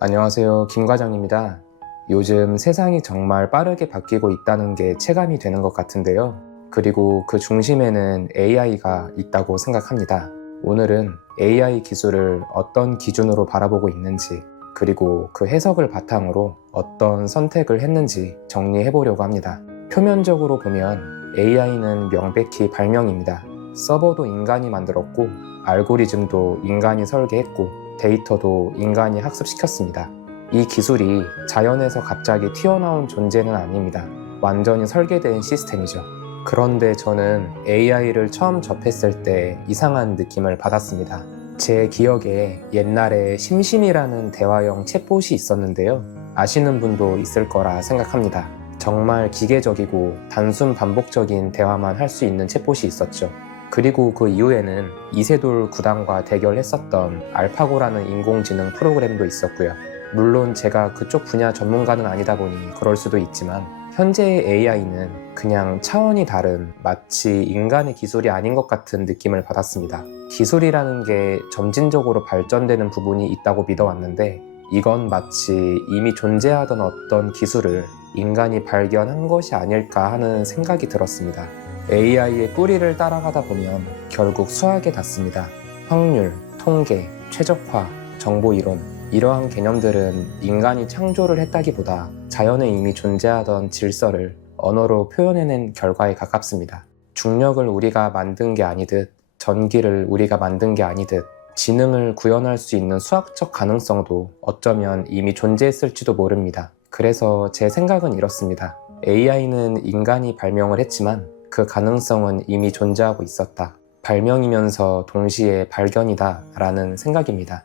안녕하세요. 김 과장입니다. 요즘 세상이 정말 빠르게 바뀌고 있다는 게 체감이 되는 것 같은데요. 그리고 그 중심에는 AI가 있다고 생각합니다. 오늘은 AI 기술을 어떤 기준으로 바라보고 있는지, 그리고 그 해석을 바탕으로 어떤 선택을 했는지 정리해 보려고 합니다. 표면적으로 보면 AI는 명백히 발명입니다. 서버도 인간이 만들었고, 알고리즘도 인간이 설계했고, 데이터도 인간이 학습시켰습니다. 이 기술이 자연에서 갑자기 튀어나온 존재는 아닙니다. 완전히 설계된 시스템이죠. 그런데 저는 AI를 처음 접했을 때 이상한 느낌을 받았습니다. 제 기억에 옛날에 심심이라는 대화형 챗봇이 있었는데요. 아시는 분도 있을 거라 생각합니다. 정말 기계적이고 단순 반복적인 대화만 할 수 있는 챗봇이 있었죠. 그리고 그 이후에는 이세돌 구단과 대결했었던 알파고라는 인공지능 프로그램도 있었고요. 물론 제가 그쪽 분야 전문가는 아니다 보니 그럴 수도 있지만 현재의 AI는 그냥 차원이 다른 마치 인간의 기술이 아닌 것 같은 느낌을 받았습니다. 기술이라는 게 점진적으로 발전되는 부분이 있다고 믿어왔는데 이건 마치 이미 존재하던 어떤 기술을 인간이 발견한 것이 아닐까 하는 생각이 들었습니다. AI의 뿌리를 따라가다 보면 결국 수학에 닿습니다. 확률, 통계, 최적화, 정보이론 이러한 개념들은 인간이 창조를 했다기보다 자연에 이미 존재하던 질서를 언어로 표현해낸 결과에 가깝습니다. 중력을 우리가 만든 게 아니듯 전기를 우리가 만든 게 아니듯 지능을 구현할 수 있는 수학적 가능성도 어쩌면 이미 존재했을지도 모릅니다. 그래서 제 생각은 이렇습니다. AI는 인간이 발명을 했지만 그 가능성은 이미 존재하고 있었다. 발명이면서 동시에 발견이다 라는 생각입니다.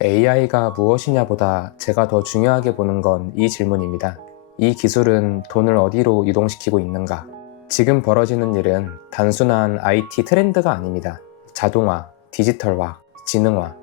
AI가 무엇이냐보다 제가 더 중요하게 보는 건 이 질문입니다. 이 기술은 돈을 어디로 이동시키고 있는가? 지금 벌어지는 일은 단순한 IT 트렌드가 아닙니다. 자동화, 디지털화, 지능화,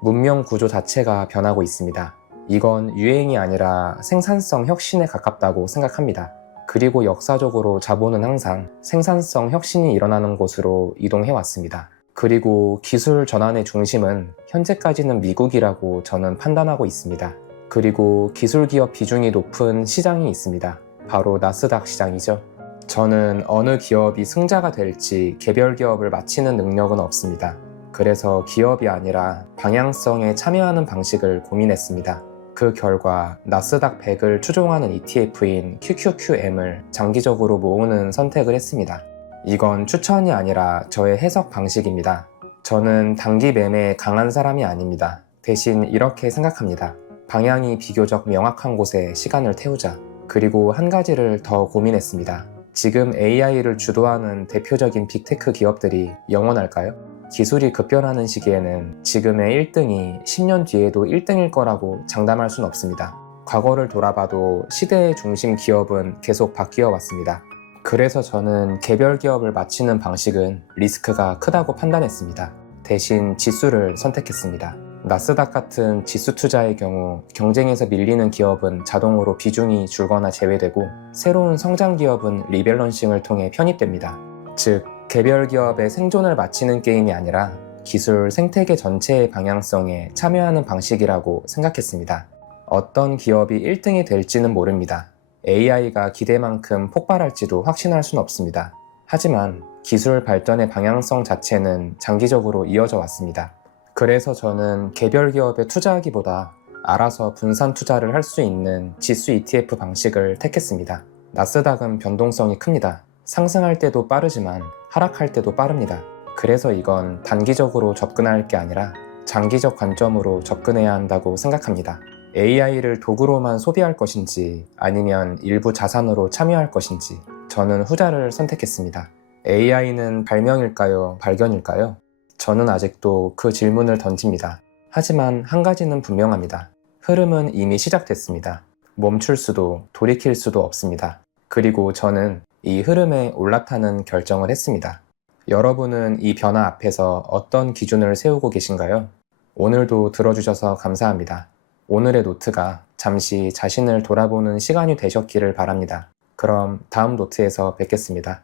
문명 구조 자체가 변하고 있습니다. 이건 유행이 아니라 생산성 혁신에 가깝다고 생각합니다. 그리고 역사적으로 자본은 항상 생산성 혁신이 일어나는 곳으로 이동해왔습니다. 그리고 기술 전환의 중심은 현재까지는 미국이라고 저는 판단하고 있습니다. 그리고 기술 기업 비중이 높은 시장이 있습니다. 바로 나스닥 시장이죠. 저는 어느 기업이 승자가 될지 개별 기업을 맞히는 능력은 없습니다. 그래서 기업이 아니라 방향성에 참여하는 방식을 고민했습니다. 그 결과 나스닥 100을 추종하는 ETF인 QQQM을 장기적으로 모으는 선택을 했습니다. 이건 추천이 아니라 저의 해석 방식입니다. 저는 단기 매매에 강한 사람이 아닙니다. 대신 이렇게 생각합니다. 방향이 비교적 명확한 곳에 시간을 태우자. 그리고 한 가지를 더 고민했습니다. 지금 AI를 주도하는 대표적인 빅테크 기업들이 영원할까요? 기술이 급변하는 시기에는 지금의 1등이 10년 뒤에도 1등일 거라고 장담할 수는 없습니다. 과거를 돌아봐도 시대의 중심 기업은 계속 바뀌어 왔습니다. 그래서 저는 개별 기업을 맞히는 방식은 리스크가 크다고 판단했습니다. 대신 지수를 선택했습니다. 나스닥 같은 지수 투자의 경우 경쟁에서 밀리는 기업은 자동으로 비중이 줄거나 제외되고 새로운 성장 기업은 리밸런싱을 통해 편입됩니다. 즉, 개별 기업의 생존을 맞히는 게임이 아니라 기술 생태계 전체의 방향성에 참여하는 방식이라고 생각했습니다. 어떤 기업이 1등이 될지는 모릅니다. AI가 기대만큼 폭발할지도 확신할 수는 없습니다. 하지만 기술 발전의 방향성 자체는 장기적으로 이어져 왔습니다. 그래서 저는 개별 기업에 투자하기보다 알아서 분산 투자를 할 수 있는 지수 ETF 방식을 택했습니다. 나스닥은 변동성이 큽니다. 상승할 때도 빠르지만 하락할 때도 빠릅니다. 그래서 이건 단기적으로 접근할 게 아니라 장기적 관점으로 접근해야 한다고 생각합니다. AI를 도구로만 소비할 것인지 아니면 일부 자산으로 참여할 것인지 저는 후자를 선택했습니다. AI는 발명일까요? 발견일까요? 저는 아직도 그 질문을 던집니다. 하지만 한 가지는 분명합니다. 흐름은 이미 시작됐습니다. 멈출 수도 돌이킬 수도 없습니다. 그리고 저는 이 흐름에 올라타는 결정을 했습니다. 여러분은 이 변화 앞에서 어떤 기준을 세우고 계신가요? 오늘도 들어주셔서 감사합니다. 오늘의 노트가 잠시 자신을 돌아보는 시간이 되셨기를 바랍니다. 그럼 다음 노트에서 뵙겠습니다.